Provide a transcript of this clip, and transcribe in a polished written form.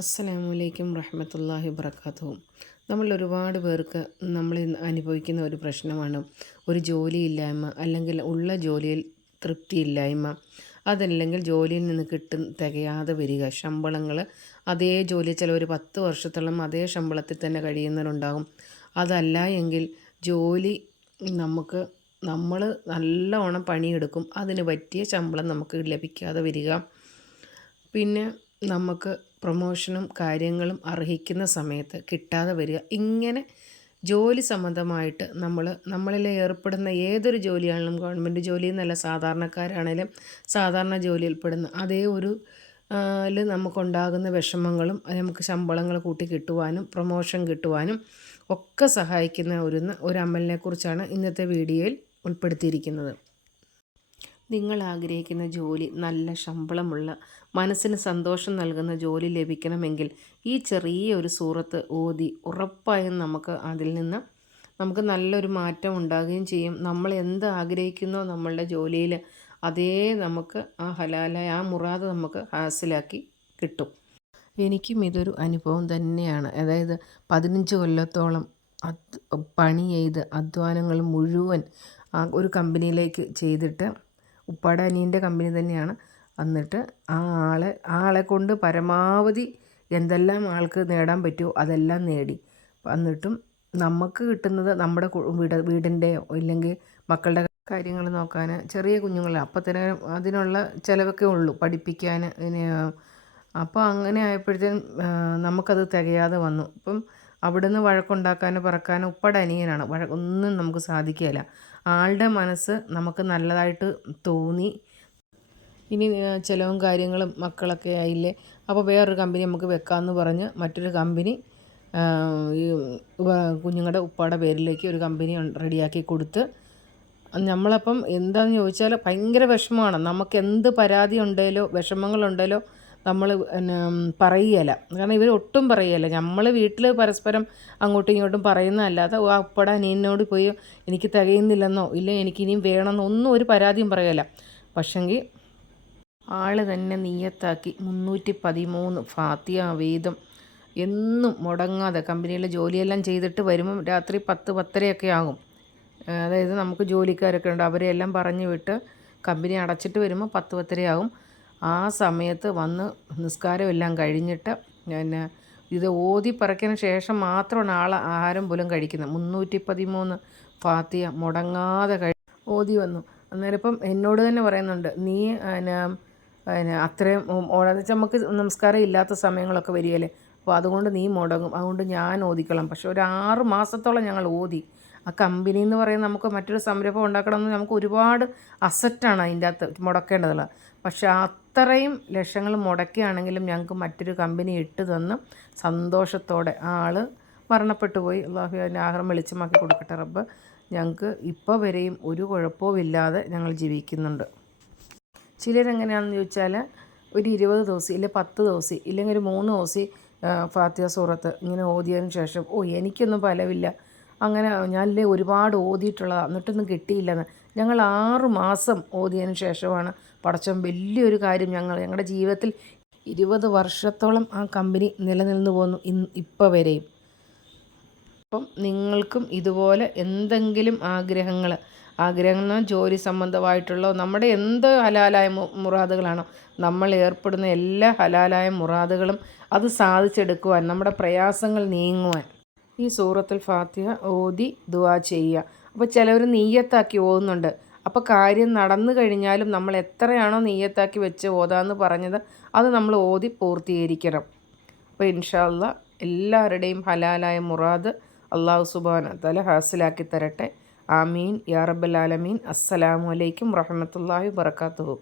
അസ്സലാമലൈക്കും വറഹ്മത്തുള്ളാഹി വബറകാതുഹു. നമ്മൾ ഒരുപാട് പേർക്ക് നമ്മൾ ഇന്ന് അനുഭവിക്കുന്ന ഒരു പ്രശ്നമാണ് ഒരു ജോലിയില്ലായ്മ, അല്ലെങ്കിൽ ഉള്ള ജോലിയിൽ തൃപ്തിയില്ലായ്മ. അതല്ലെങ്കിൽ ജോലിയിൽ നിന്ന് തികയാതെ വരിക. ശമ്പളങ്ങൾ അതേ ജോലി ചിലവർ 10 വർഷത്തോളം അതേ ശമ്പളത്തിൽ തന്നെ കഴിയുന്നവരുണ്ടാകും. അതല്ല എങ്കിൽ ജോലി നമുക്ക് നമ്മൾ നല്ലവണ്ണം പണിയെടുക്കും, അതിന് പറ്റിയ ശമ്പളം നമുക്ക് ലഭിക്കാതെ വരിക. പിന്നെ നമുക്ക് പ്രൊമോഷനും കാര്യങ്ങളും അർഹിക്കുന്ന സമയത്ത് കിട്ടാതെ വരിക. ഇങ്ങനെ ജോലി സംബന്ധമായിട്ട് നമ്മളിൽ ഏർപ്പെടുന്ന ഏതൊരു ജോലിയാണെങ്കിലും, ഗവൺമെൻറ് ജോലി എന്നല്ല, സാധാരണക്കാരാണേലും സാധാരണ ജോലിയിൽപ്പെടുന്ന അതേ ഒരു നമുക്കുണ്ടാകുന്ന വിഷമങ്ങളും നമുക്ക് ശമ്പളങ്ങൾ കൂട്ടി കിട്ടുവാനും പ്രൊമോഷൻ കിട്ടുവാനും ഒക്കെ സഹായിക്കുന്ന ഒരു അമലിനെ കുറിച്ചാണ് ഇന്നത്തെ വീഡിയോയിൽ ഉൾപ്പെടുത്തിയിരിക്കുന്നത്. നിങ്ങൾ ആഗ്രഹിക്കുന്ന ജോലി നല്ല ശമ്പളമുള്ള, മനസ്സിന് സന്തോഷം നൽകുന്ന ജോലി ലഭിക്കണമെങ്കിൽ ഈ ചെറിയ ഒരു സൂറത്ത് ഓതി ഉറപ്പായും അതിൽ നിന്ന് നമുക്ക് നല്ലൊരു മാറ്റം ഉണ്ടാകുകയും ചെയ്യും. നമ്മൾ എന്ത് ആഗ്രഹിക്കുന്നോ നമ്മളുടെ ജോലിയിൽ, അതേ നമുക്ക് ആ ഹലാലായ ആ മുറാദ് നമുക്ക് ഹാസിലാക്കി കിട്ടും. എനിക്കും ഇതൊരു അനുഭവം തന്നെയാണ്. അതായത് 15 കൊല്ലത്തോളം പണി ചെയ്ത് അധ്വാനങ്ങൾ മുഴുവൻ ഒരു കമ്പനിയിലേക്ക് ചെയ്തിട്ട്, ഉപ്പാടെ അനിയൻ്റെ കമ്പനി തന്നെയാണ്. എന്നിട്ട് ആളെ കൊണ്ട് പരമാവധി എന്തെല്ലാം ആൾക്ക് നേടാൻ പറ്റുമോ അതെല്ലാം നേടി. എന്നിട്ടും നമുക്ക് കിട്ടുന്നത് നമ്മുടെ വീടിൻ്റെയോ ഇല്ലെങ്കിൽ മക്കളുടെ കാര്യങ്ങൾ നോക്കാൻ, ചെറിയ കുഞ്ഞുങ്ങൾ അപ്പം തന്നെ അതിനുള്ള ചിലവൊക്കെ ഉള്ളൂ പഠിപ്പിക്കാൻ. അപ്പോൾ അങ്ങനെ ആയപ്പോഴത്തേനും നമുക്കത് തികയാതെ വന്നു. ഇപ്പം അവിടുന്ന് വഴക്കുണ്ടാക്കാനോ പറക്കാനോ ഉപ്പയുടെ അനിയനാണ്, ഒന്നും നമുക്ക് സാധിക്കുകയില്ല. ആളുടെ മനസ്സ് നമുക്ക് നല്ലതായിട്ട് തോന്നി. ഇനി ചിലവും കാര്യങ്ങളും മക്കളൊക്കെ ആയില്ലേ, അപ്പോൾ വേറൊരു കമ്പനി നമുക്ക് വെക്കാമെന്ന് പറഞ്ഞ് മറ്റൊരു കമ്പനി ഈ കുഞ്ഞുങ്ങളുടെ ഉപ്പാടെ പേരിലേക്ക് ഒരു കമ്പനി റെഡിയാക്കി കൊടുത്ത്, നമ്മളപ്പം എന്താണെന്ന് ചോദിച്ചാൽ ഭയങ്കര വിഷമമാണ്. നമുക്ക് എന്ത് പരാതി ഉണ്ടേലോ വിഷമങ്ങളുണ്ടേലോ നമ്മൾ പറയുകയില്ല. കാരണം ഇവർ ഒട്ടും പറയുകയില്ല. നമ്മൾ വീട്ടിൽ പരസ്പരം അങ്ങോട്ടും ഇങ്ങോട്ടും പറയുന്നതല്ലാതെ ആ ഉപ്പടെ അനിയനോട് പോയി എനിക്ക് തികയുന്നില്ലെന്നോ ഇല്ലെങ്കിൽ എനിക്കിനിയും വേണമെന്നോ ഒന്നും ഒരു പരാതിയും പറയുകയില്ല. പക്ഷെങ്കിൽ ആൾ തന്നെ നിയ്യത്താക്കി 313 ഫാത്തിഹ വേദം എന്നും മുടങ്ങാതെ കമ്പനിയിലെ ജോലിയെല്ലാം ചെയ്തിട്ട് വരുമ്പം രാത്രി 10-10:30 ആകും. അതായത് നമുക്ക് ജോലിക്കാരൊക്കെ ഉണ്ട്, അവരെല്ലാം പറഞ്ഞു വിട്ട് കമ്പനി അടച്ചിട്ട് വരുമ്പോൾ 10-10:30 ആകും. ആ സമയത്ത് വന്ന് നിസ്കാരം എല്ലാം കഴിഞ്ഞിട്ട് ഇത് ഓതി പറയ്ക്കിന് ശേഷം മാത്രമാണ് ആഹാരം പോലും കഴിക്കുന്നത്. 313 ഫാത്തിഹ മുടങ്ങാതെ ഓതി വന്നു. അന്നേരം ഇപ്പം എന്നോട് തന്നെ പറയുന്നുണ്ട്, നീ അത്രയും നമുക്ക് നമസ്കാരം ഇല്ലാത്ത സമയങ്ങളൊക്കെ വരികയല്ലേ, അപ്പോൾ അതുകൊണ്ട് നീ മുടങ്ങും, അതുകൊണ്ട് ഞാൻ ഓതിക്കണം. പക്ഷെ ഒരു 6 മാസത്തോളം ഞങ്ങൾ ഓതി. ആ കമ്പനി എന്ന് പറയുന്നത് നമുക്ക് മറ്റൊരു സംരംഭം ഉണ്ടാക്കണമെന്ന് നമുക്ക് ഒരുപാട് അസറ്റാണ് അതിൻ്റെ അകത്ത് മുടക്കേണ്ടതുള്ളത്. പക്ഷെ അത്രയും ലക്ഷങ്ങൾ മുടക്കിയാണെങ്കിലും ഞങ്ങൾക്ക് മറ്റൊരു കമ്പനി ഇട്ട് തന്ന് സന്തോഷത്തോടെ ആൾ മരണപ്പെട്ടു പോയി. അള്ളാഹു അതിൻ്റെ ആഹാരം വെളിച്ചമാക്കി കൊടുക്കട്ടെ റബ്ബ്. ഞങ്ങൾക്ക് ഇപ്പോൾ വരെയും ഒരു കുഴപ്പവും ഇല്ലാതെ ഞങ്ങൾ ജീവിക്കുന്നുണ്ട്. ചിലരെങ്ങനെയാണെന്ന് ചോദിച്ചാൽ ഒരു 20 ദിവസം ഇല്ലെങ്കിൽ 10 ദിവസം ഇല്ലെങ്കിൽ ഒരു 3 ദിവസം ഫാത്തിഹ സൂറത്ത് ഇങ്ങനെ ഓതിയതിന് ശേഷം എനിക്കൊന്നും ഫലമില്ല, അങ്ങനെ ഞാനില്ലേ ഒരുപാട് ഓതിയിട്ടുള്ളതാണ് എന്നിട്ടൊന്നും കിട്ടിയില്ലെന്ന്. ഞങ്ങൾ 6 മാസം ഓതിയതിന് ശേഷമാണ് പടച്ചോൻ വലിയൊരു കാര്യം ഞങ്ങളുടെ ജീവിതത്തിൽ 20 വർഷത്തോളം ആ കമ്പനി നിലനിന്ന് പോന്നു ഇപ്പോൾ വരെയും. അപ്പം നിങ്ങൾക്കും ഇതുപോലെ എന്തെങ്കിലും ആഗ്രഹങ്ങൾ ജോലി സംബന്ധമായിട്ടുള്ള നമ്മുടെ എന്ത് ഹലാലായ മുറാദുകളാണോ, നമ്മൾ ഏർപ്പെടുന്ന എല്ലാ ഹലാലായ മുറാദുകളും അത് സാധിച്ചെടുക്കുവാൻ, നമ്മുടെ പ്രയാസങ്ങൾ നീങ്ങുവാൻ ഈ സൂറത്തുൽ ഫാത്തിഹ ഓതി ദുആ ചെയ്യുക. അപ്പോൾ ചിലവർ നീയത്താക്കി ഓതുന്നുണ്ട്. അപ്പോൾ കാര്യം നടന്നു കഴിഞ്ഞാലും നമ്മൾ എത്രയാണോ നീയത്താക്കി വെച്ച് ഓതാന്ന് പറഞ്ഞത് അത് നമ്മൾ ഓതി പൂർത്തീകരിക്കണം. അപ്പോൾ ഇൻഷാ അല്ലാഹ് എല്ലാവരുടെയും ഹലാലായ മുറാദ് അള്ളാഹു സുബ്ഹാനഹു വ തആല ഹാസിലാക്കി തരട്ടെ. ആമീൻ യാ റബ്ബൽ ആലമീൻ. അസ്സലാമു അലൈക്കും വറഹ്മത്തുള്ളാഹി വബറകാതുഹു.